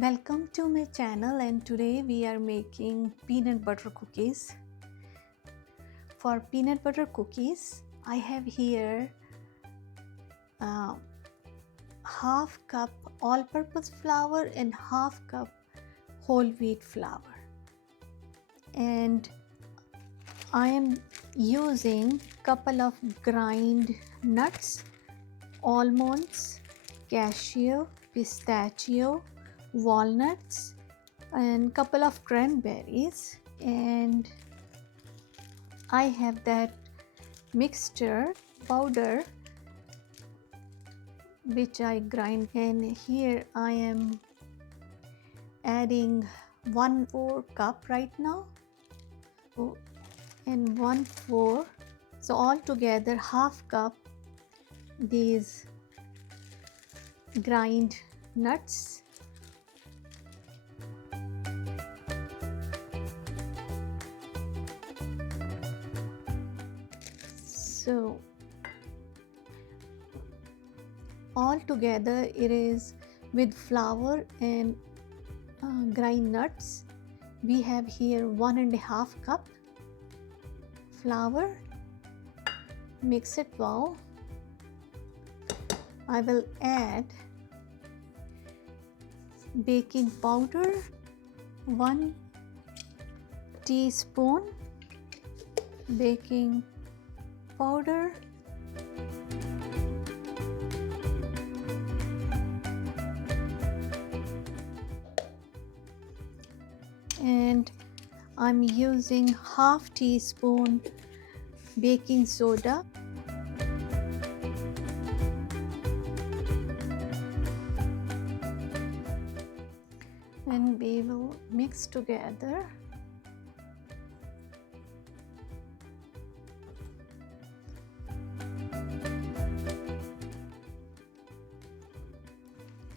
Welcome to my channel, and today we are making peanut butter cookies. For peanut butter cookies, I have here half cup all-purpose flour and half cup whole wheat flour, and I am using couple of grind nuts, almonds, cashew, pistachio, walnuts, and couple of cranberries, and I have that mixture powder which I grind, and here I am adding 1/4 cup right now, and 1/4, so all together half cup these grind nuts. So all together it is with flour and grind nuts. We have here 1.5 cup flour. Mix it well. I will add baking powder, 1 teaspoon baking powder, and I'm using half teaspoon baking soda, and we will mix together.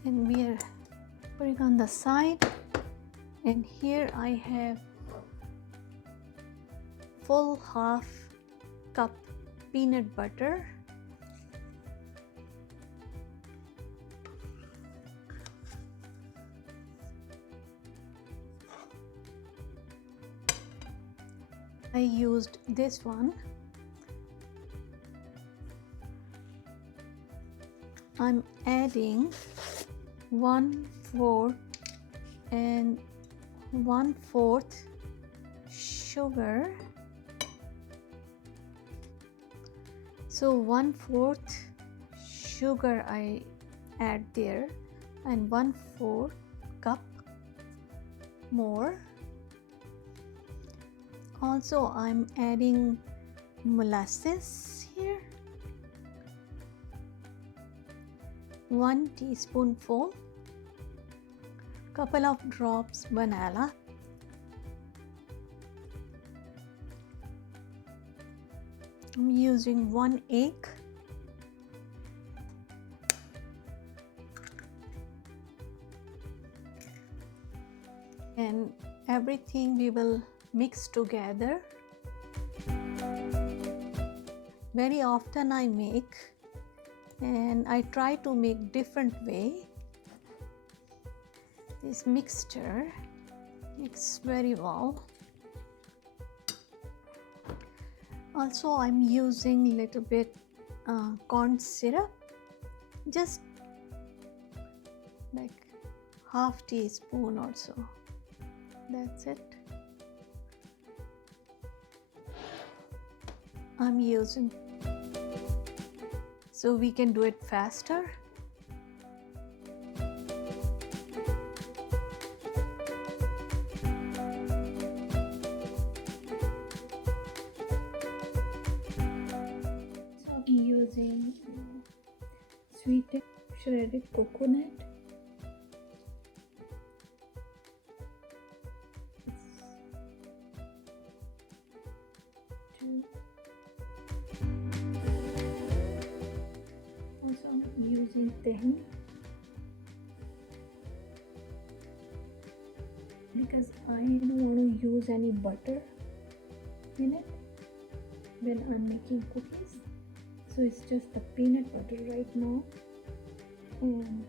And we are putting on the side, and here I have full half cup peanut butter, I used this one. I'm adding 1/4 and 1/4 sugar. So 1/4 sugar I add there, and 1/4 cup more. Also I'm adding molasses here, 1 teaspoonful, couple of drops vanilla, I'm using 1 egg, and everything we will mix together. Very often I make, and I try to make different way. This mixture mix very well. Also I'm using little bit corn syrup, just like half teaspoon or so. That's it. I'm using, so we can do it faster. So I'm using sweetened shredded coconut. Also I'm using tahini because I don't want to use any butter in it when I'm making cookies, so it's just the peanut butter right now, and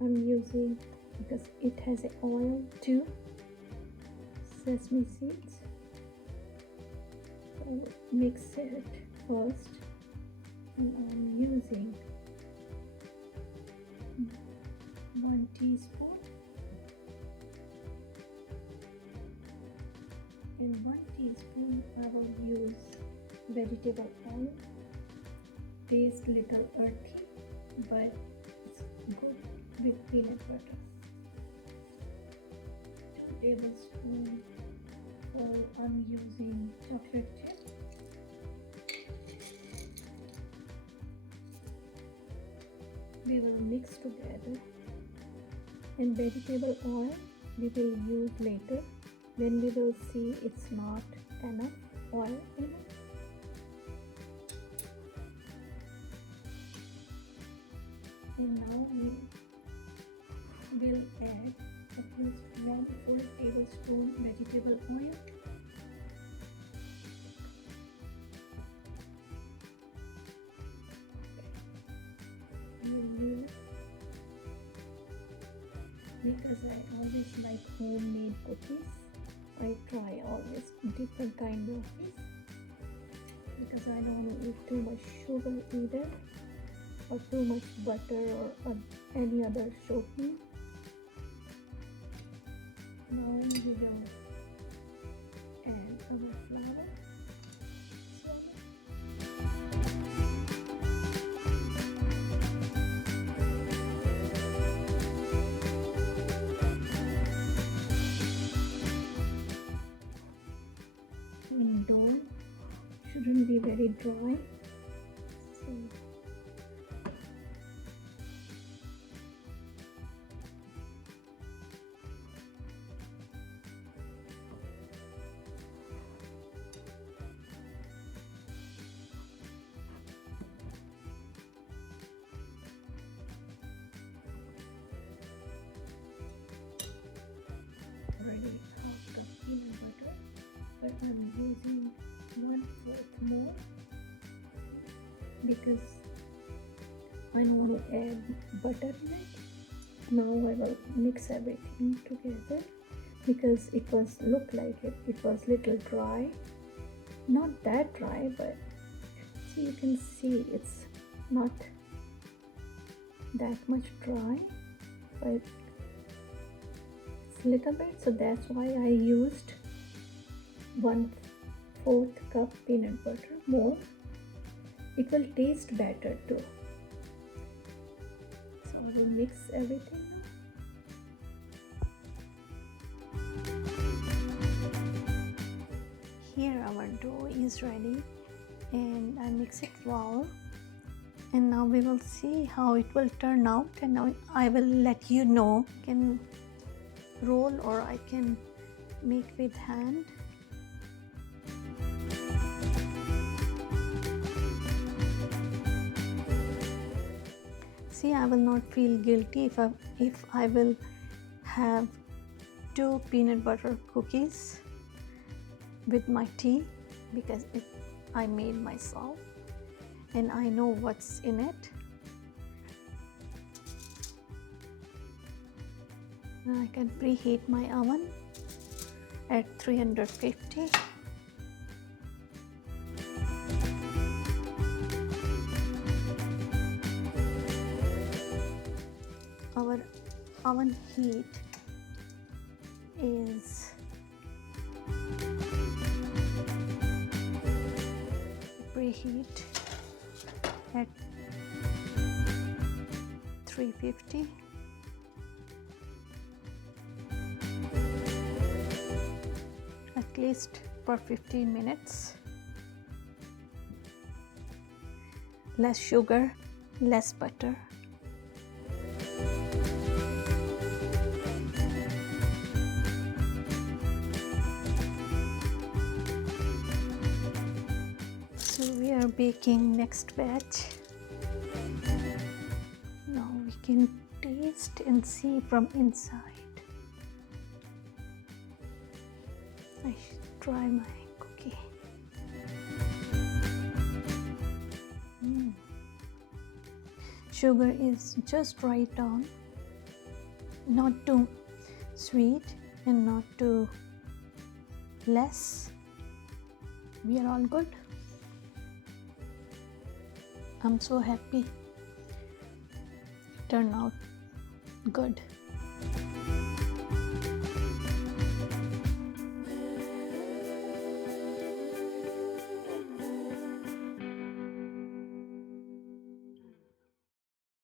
I'm using because it has a oil too. Sesame seeds. So mix it first, and I'm using 1 teaspoon and 1 teaspoon I will use vegetable oil. Tastes little earthy, but it's good with peanut butter. 2 tablespoons, so I'm using chocolate chip. We will mix together, and vegetable oil we will use later when we will see it's not enough oil in it. And now we will add at least 1/4 tablespoon vegetable oil. Because I always like homemade cookies, I try always different kind of cookies because I don't eat too much sugar either, or too much butter or any other sweetening. Now we will add our flour. And dough shouldn't be very dry. So already 1/2 cup peanut butter, but I'm using 1/4 more because I don't want to add butter in it. Now I will mix everything together because it was look like it was little dry, not that dry, but see, you can see it's not that much dry, but it's little bit, so that's why I used 1/4 cup peanut butter more. It will taste better too. So I will mix everything now. Here our dough is ready, and I mix it well, and now we will see how it will turn out, and now I will let you know. I can roll or I can make with hand. See, I will not feel guilty if I will have 2 peanut butter cookies with my tea, because I made myself and I know what's in it. Now I can preheat my oven at 350. Our oven heat is preheat at 350. At least for 15 minutes. Less sugar, less butter. So we are baking next batch. Now we can taste and see from inside. I should try my cookie. Sugar is just right on. not too sweet and not too less. We are all good. I'm so happy it turned out good.